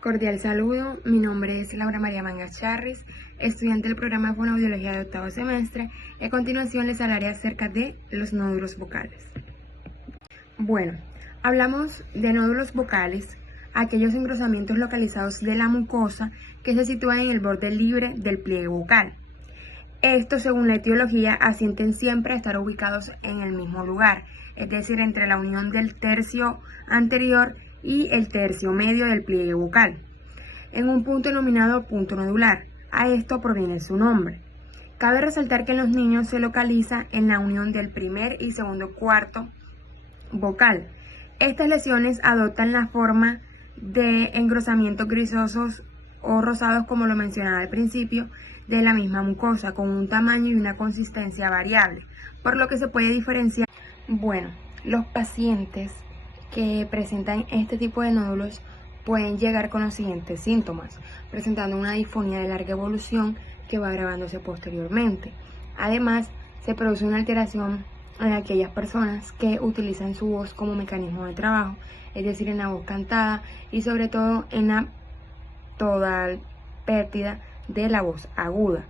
Cordial saludo, mi nombre es Laura María Mangas Charris, estudiante del programa de Fonoaudiología de octavo semestre, y a continuación les hablaré acerca de los nódulos vocales. Bueno, hablamos de nódulos vocales, aquellos engrosamientos localizados de la mucosa que se sitúan en el borde libre del pliegue vocal. Estos, según la etiología, asienten siempre a estar ubicados en el mismo lugar, es decir, entre la unión del tercio anterior y el tercio medio del pliegue vocal, en un punto denominado punto nodular. A esto proviene su nombre. Cabe resaltar que en los niños se localiza en la unión del primer y segundo cuarto vocal. Estas lesiones adoptan la forma de engrosamientos grisosos o rosados, como lo mencionaba al principio, de la misma mucosa, con un tamaño y una consistencia variable, por lo que se puede diferenciar. Bueno, los pacientes que presentan este tipo de nódulos pueden llegar con los siguientes síntomas, presentando una disfonía de larga evolución que va agravándose posteriormente. Además, se produce una alteración en aquellas personas que utilizan su voz como mecanismo de trabajo, es decir, en la voz cantada y sobre todo en la total pérdida de la voz aguda.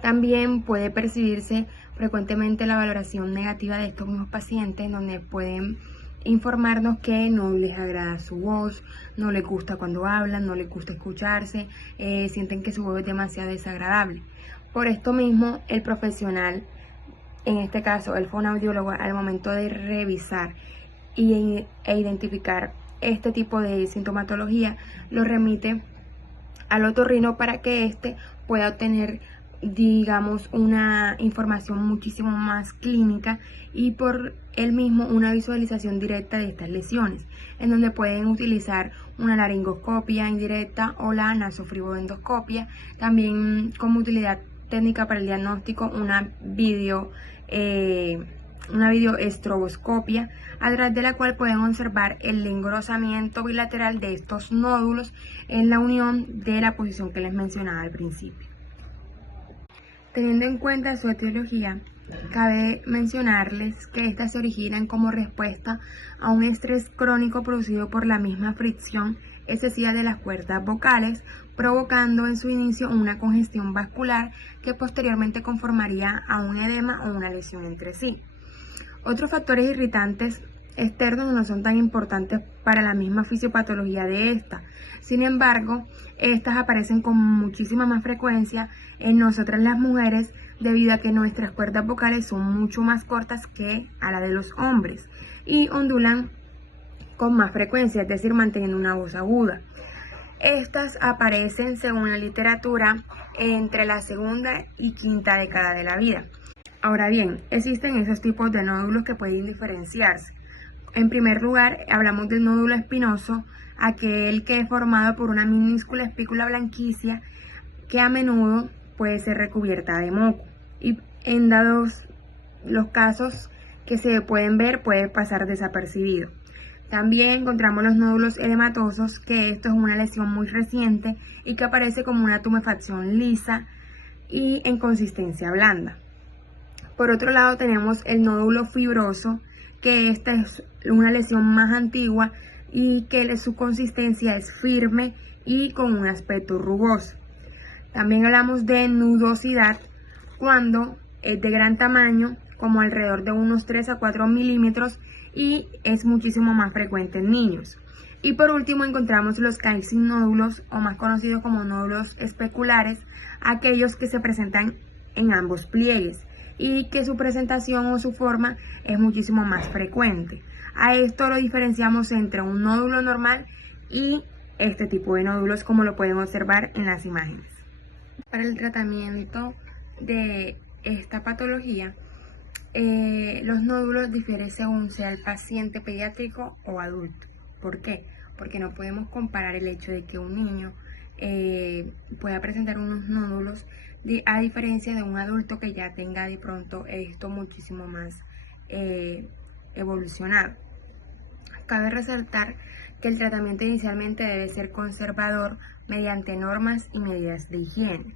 También puede percibirse frecuentemente la valoración negativa de estos mismos pacientes, donde pueden informarnos que no les agrada su voz, no les gusta cuando hablan, no les gusta escucharse, sienten que su voz es demasiado desagradable. Por esto mismo, el profesional, en este caso el fonoaudiólogo, al momento de revisar e identificar este tipo de sintomatología, lo remite al otorrino para que éste pueda obtener, digamos, una información muchísimo más clínica y por él mismo una visualización directa de estas lesiones, en donde pueden utilizar una laringoscopia indirecta o la nasofaringoendoscopia, también como utilidad técnica para el diagnóstico una videoestroboscopia, a través de la cual pueden observar el engrosamiento bilateral de estos nódulos en la unión de la posición que les mencionaba al principio. Teniendo en cuenta su etiología, cabe mencionarles que estas se originan como respuesta a un estrés crónico producido por la misma fricción excesiva de las cuerdas vocales, provocando en su inicio una congestión vascular que posteriormente conformaría a un edema o una lesión entre sí. Otros factores irritantes externos no son tan importantes para la misma fisiopatología de esta. Sin embargo, estas aparecen con muchísima más frecuencia en nosotras las mujeres, debido a que nuestras cuerdas vocales son mucho más cortas que a la de los hombres y ondulan con más frecuencia, es decir, manteniendo una voz aguda. Estas aparecen, según la literatura, entre la segunda y quinta década de la vida. Ahora bien, existen esos tipos de nódulos que pueden diferenciarse. En primer lugar, hablamos del nódulo espinoso, aquel que es formado por una minúscula espícula blanquicia que a menudo puede ser recubierta de moco y en dados los casos que se pueden ver puede pasar desapercibido. También encontramos los nódulos edematosos, que esto es una lesión muy reciente y que aparece como una tumefacción lisa y en consistencia blanda. Por otro lado tenemos el nódulo fibroso, que esta es una lesión más antigua y que su consistencia es firme y con un aspecto rugoso. También hablamos de nudosidad, cuando es de gran tamaño, como alrededor de unos 3 a 4 milímetros, y es muchísimo más frecuente en niños. Y por último encontramos los calcinódulos, o más conocidos como nódulos especulares, aquellos que se presentan en ambos pliegues y que su presentación o su forma es muchísimo más frecuente. A esto lo diferenciamos entre un nódulo normal y este tipo de nódulos, como lo pueden observar en las imágenes. Para el tratamiento de esta patología, los nódulos difieren según sea el paciente pediátrico o adulto. ¿Por qué? Porque no podemos comparar el hecho de que un niño pueda presentar unos nódulos a diferencia de un adulto que ya tenga de pronto esto muchísimo más evolucionado. Cabe resaltar que el tratamiento inicialmente debe ser conservador mediante normas y medidas de higiene.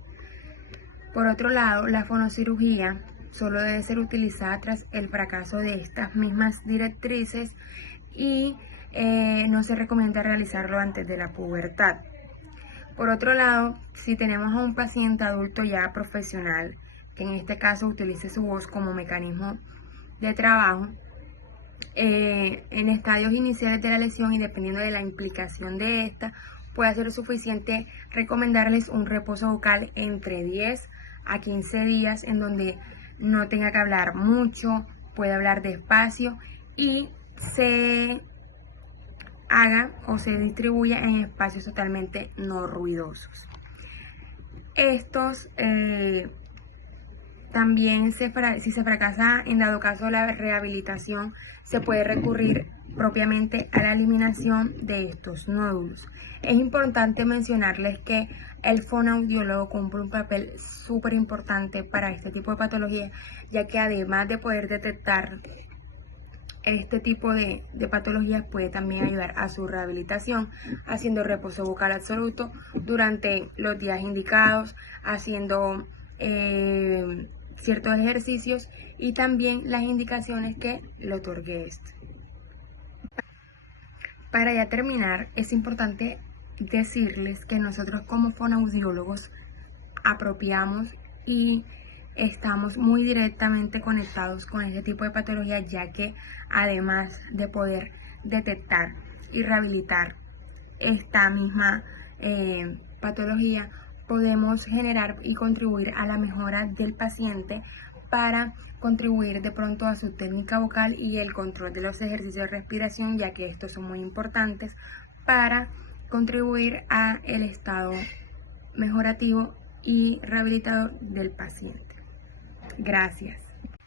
Por otro lado, la fonocirugía solo debe ser utilizada tras el fracaso de estas mismas directrices y no se recomienda realizarlo antes de la pubertad. Por otro lado, si tenemos a un paciente adulto ya profesional, que en este caso utilice su voz como mecanismo de trabajo, en estadios iniciales de la lesión y dependiendo de la implicación de esta, puede ser suficiente recomendarles un reposo vocal entre 10 a 15 días en donde no tenga que hablar mucho, puede hablar despacio y se haga o se distribuya en espacios totalmente no ruidosos. Estos también, si se fracasa en dado caso la rehabilitación, se puede recurrir propiamente a la eliminación de estos nódulos. Es importante mencionarles que el fonoaudiólogo cumple un papel súper importante para este tipo de patología, ya que además de poder detectar este tipo de patologías, puede también ayudar a su rehabilitación, haciendo reposo vocal absoluto durante los días indicados, haciendo ciertos ejercicios y también las indicaciones que le otorgue esto. Para ya terminar, es importante decirles que nosotros como fonoaudiólogos apropiamos y estamos muy directamente conectados con este tipo de patologías, ya que además de poder detectar y rehabilitar esta misma patología, podemos generar y contribuir a la mejora del paciente para contribuir de pronto a su técnica vocal y el control de los ejercicios de respiración, ya que estos son muy importantes para contribuir a el estado mejorativo y rehabilitador del paciente. Gracias.